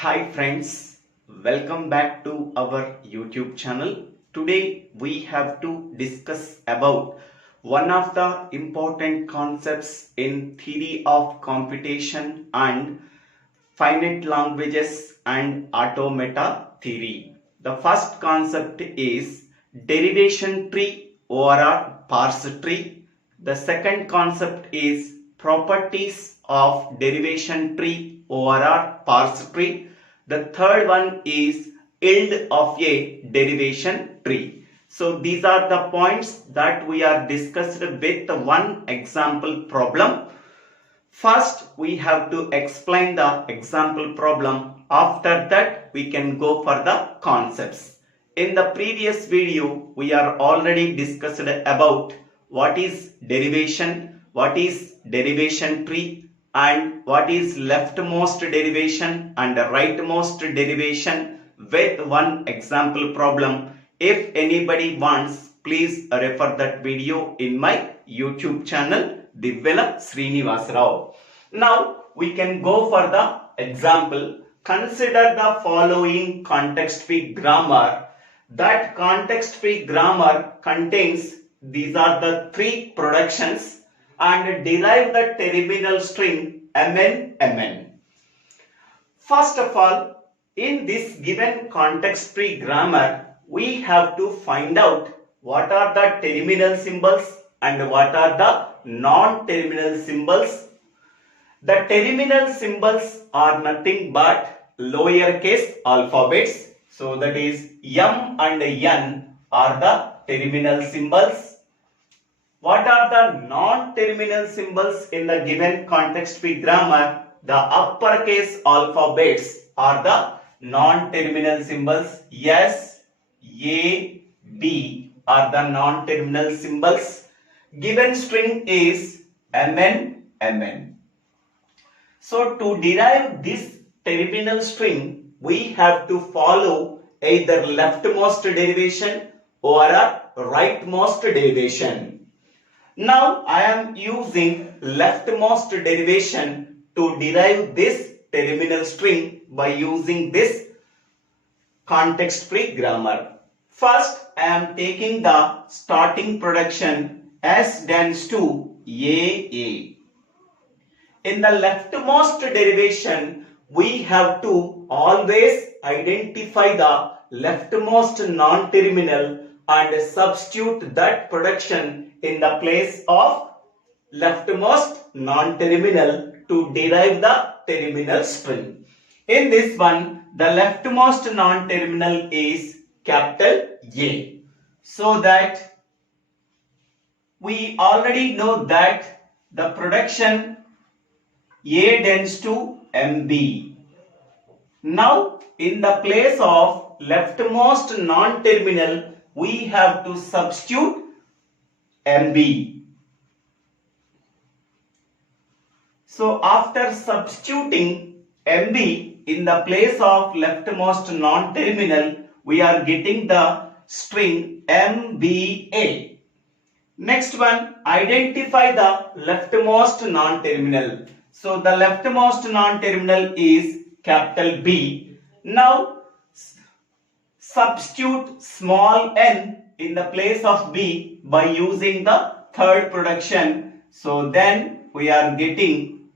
Hi friends, welcome back to our YouTube channel. Today we have to discuss about one of the important concepts in theory of computation and finite languages and automata theory. The first concept is derivation tree or parse tree. The second concept is properties of derivation tree or parse tree. The third one is yield of a derivation tree. So these are the points that we are discussed with one example problem. First, we have to explain the example problem. After that, we can go for the concepts. In the previous video, we are already discussed about what is derivation, what is derivation tree, and what is leftmost derivation and rightmost derivation with one example problem. If anybody wants, please refer that video in my YouTube channel, DIVVELA SRINIVASA. Now we can go for the example. Consider the following context-free grammar. That context-free grammar contains these are the three productions and derive the terminal string mn. First of all, in this given context-free grammar, we have to find out what are the terminal symbols and what are the non-terminal symbols. The terminal symbols are nothing but lowercase alphabets. So that is M and N are the terminal symbols. What are the non-terminal symbols in the given context-free grammar? The uppercase alphabets are the non-terminal symbols. S, A, B are the non-terminal symbols. Given string is mn. So to derive this terminal string, we have to follow either leftmost derivation or a rightmost derivation. Now I am using leftmost derivation to derive this terminal string by using this context-free grammar. First, I am taking the starting production S tends to AA. In the leftmost derivation, we have to always identify the leftmost non-terminal and substitute that production in the place of leftmost non-terminal to derive the terminal string. In this one, the leftmost non-terminal is capital A. So that we already know that the production A tends to MB. Now, in the place of leftmost non-terminal, we have to substitute MB. So, after substituting MB in the place of leftmost non-terminal, we are getting the string MBA. Next one, identify the leftmost non-terminal. So the leftmost non-terminal is capital B. Now substitute small n in the place of B by using the third production. So then we are getting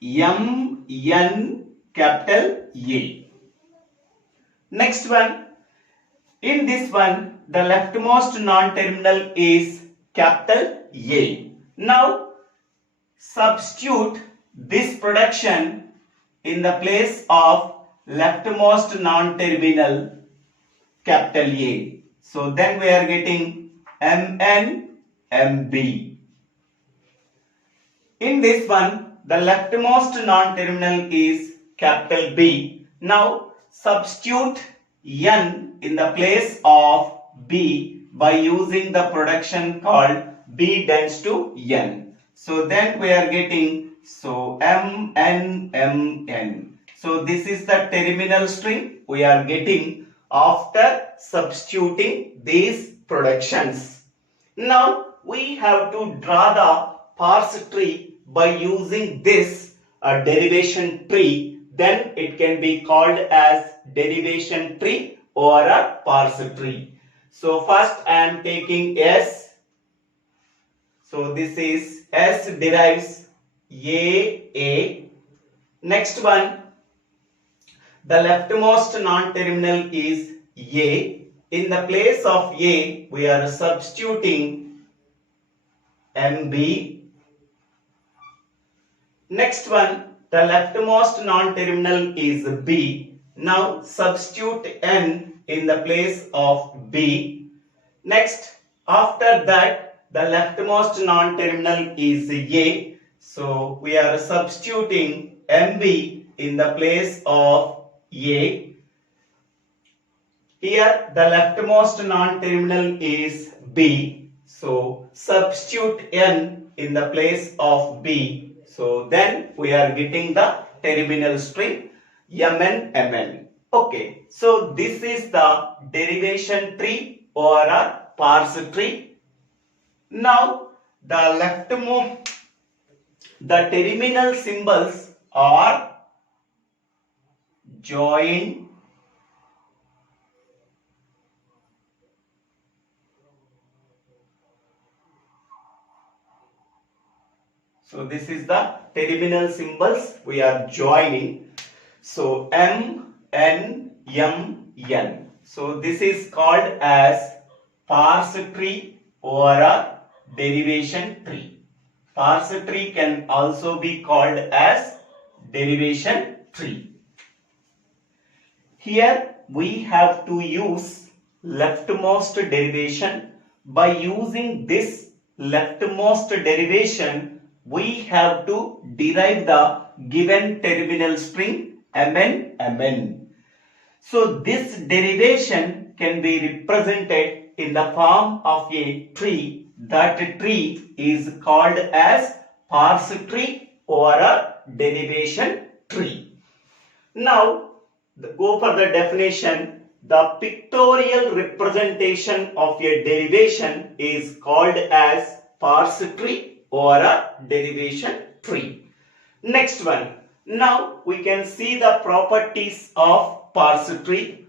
MN capital A. Next one, in this one, the leftmost non-terminal is capital A. Now, substitute this production in the place of leftmost non-terminal capital A. So, then we are getting MN, MB. In this one, the leftmost non-terminal is capital B. Now, substitute N in the place of B by using the production called B tends to N. So then we are getting MN. So this is the terminal string we are getting after substituting these productions. Now we have to draw the parse tree by using this a derivation tree, then it can be called as derivation tree or a parse tree. So first I am taking S. So this is S derives A. Next one, the leftmost non-terminal is A. In the place of A, we are substituting MB. Next one, the leftmost non-terminal is B. Now substitute N in the place of B. Next, after that, the leftmost non-terminal is A. So we are substituting MB in the place of A. Here the leftmost non-terminal is B. So substitute N in the place of B. So then we are getting the terminal string MN. Okay. So this is the derivation tree or a parse tree. Now the terminal symbols are join, so this is the terminal symbols we are joining. So M, N, M, N. So this is called as parse tree or a derivation tree. Parse tree can also be called as derivation tree. Here we have to use leftmost derivation. By using this leftmost derivation, we have to derive the given terminal string MN. So this derivation can be represented in the form of a tree. That tree is called as parse tree or a derivation tree. Now go for the definition. The pictorial representation of a derivation is called as parse tree or a derivation tree. Next one. Now we can see the properties of parse tree.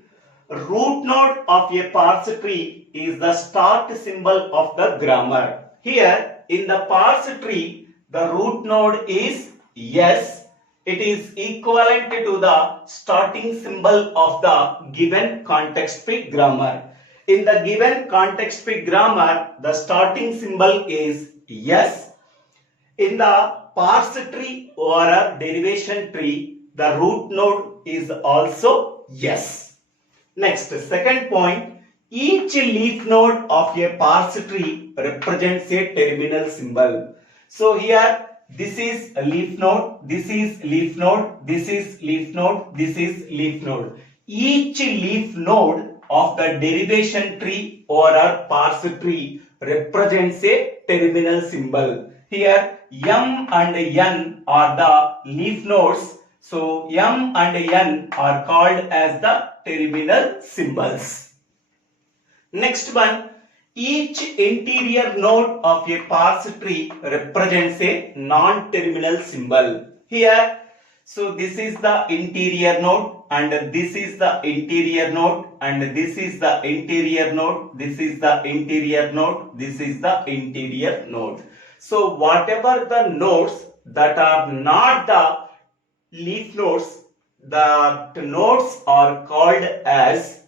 Root node of a parse tree is the start symbol of the grammar. Here in the parse tree, the root node is S. It is equivalent to the starting symbol of the given context-free grammar. In the given context-free grammar, the starting symbol is S. In the parse tree or a derivation tree, the root node is also S. Next, second point, each leaf node of a parse tree represents a terminal symbol. So here, this is a leaf node, this is leaf node, this is leaf node, this is leaf node. Each leaf node of the derivation tree or a parse tree represents a terminal symbol. Here M and N are the leaf nodes. So M and N are called as the terminal symbols. Next one, each interior node of a parse tree represents a non-terminal symbol. Here, so this is the interior node and this is the interior node and this is the interior node, this is the interior node, this is the interior node. So whatever the nodes that are not the leaf nodes, the nodes are called as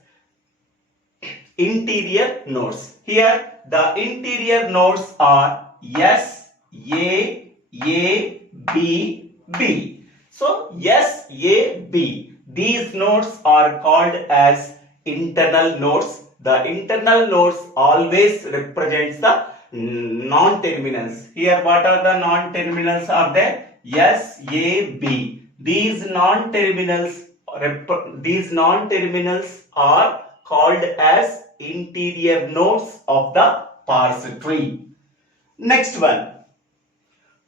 interior nodes. Here the interior nodes are S, A, B, B. So S, A, B. These nodes are called as internal nodes. The internal nodes always represents the non-terminals. Here what are the non-terminals are there? S, A, B. These non-terminals are called as interior nodes of the parse tree. Next one.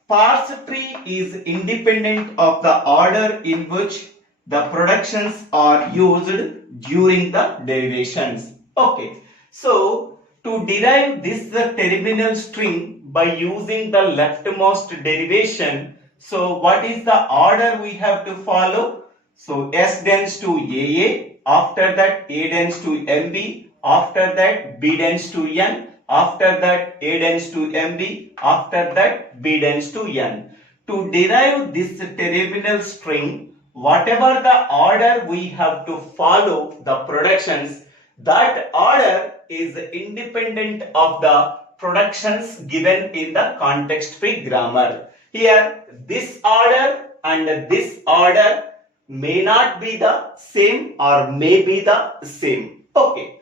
Parse tree is independent of the order in which the productions are used during the derivations. Okay. So to derive this terminal string by using the leftmost derivation, So what is the order we have to follow? So S tends to AA, after that A tends to MB, after that B tends to N, after that A tends to MB, after that B tends to N. To derive this terminal string, whatever the order we have to follow the productions, that order is independent of the productions given in the context-free grammar. Here, this order and this order may not be the same or may be the same. Okay.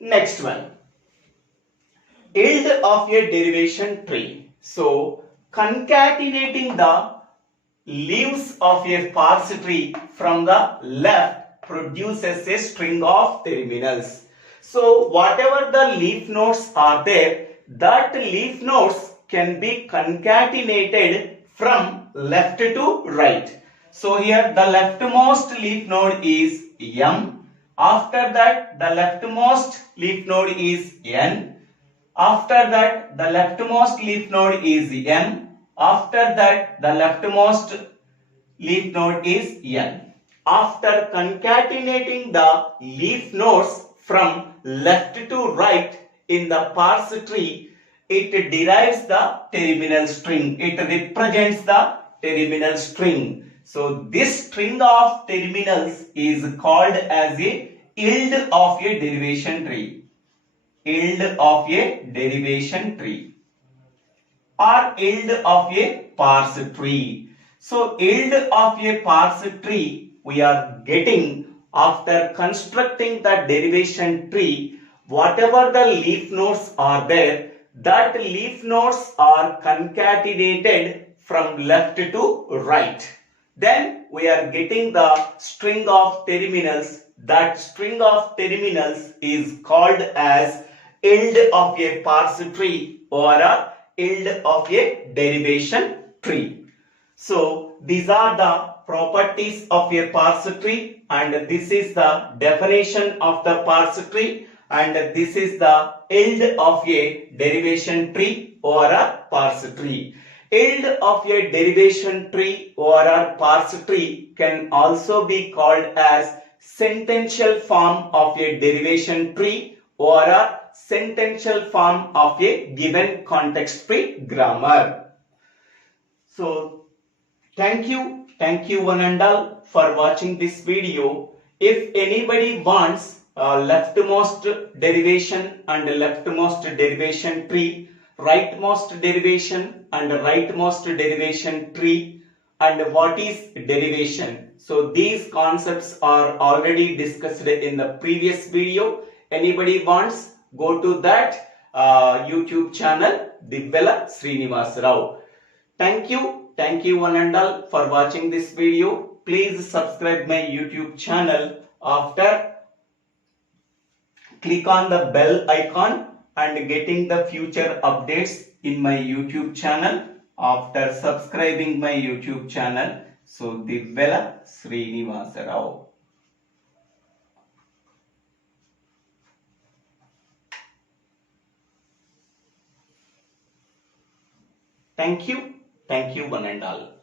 Next one. Yield of a derivation tree. So, concatenating the leaves of a parse tree from the left produces a string of terminals. So, whatever the leaf nodes are there, that leaf nodes can be concatenated from left to right. So, here the leftmost leaf node is M. After that, the leftmost leaf node is N. After that, the leftmost leaf node is M. After that, the leftmost leaf node is N. After concatenating the leaf nodes from left to right in the parse tree, it derives the terminal string. It represents the terminal string. So, this string of terminals is called as a yield of a derivation tree. Yield of a derivation tree or yield of a parse tree. So, yield of a parse tree we are getting after constructing the derivation tree. Whatever the leaf nodes are there, that leaf nodes are concatenated from left to right. Then we are getting the string of terminals. That string of terminals is called as yield of a parse tree or a yield of a derivation tree. So these are the properties of a parse tree, and this is the definition of the parse tree, and this is the yield of a derivation tree or a parse tree. Yield of a derivation tree or a parse tree can also be called as sentential form of a derivation tree or a sentential form of a given context-free grammar. So, thank you one and all for watching this video. If anybody wants leftmost derivation and leftmost derivation tree, rightmost derivation and rightmost derivation tree, and what is derivation, so these concepts are already discussed in the previous video. Anybody wants, go to that YouTube channel, DIVVELA Srinivasa Rao. Thank you one and all for watching this video. Please subscribe my YouTube channel. After, click on the bell icon and getting the future updates in my YouTube channel. After subscribing my YouTube channel, so DIVVELA Srinivasa Rao. Thank you one and all.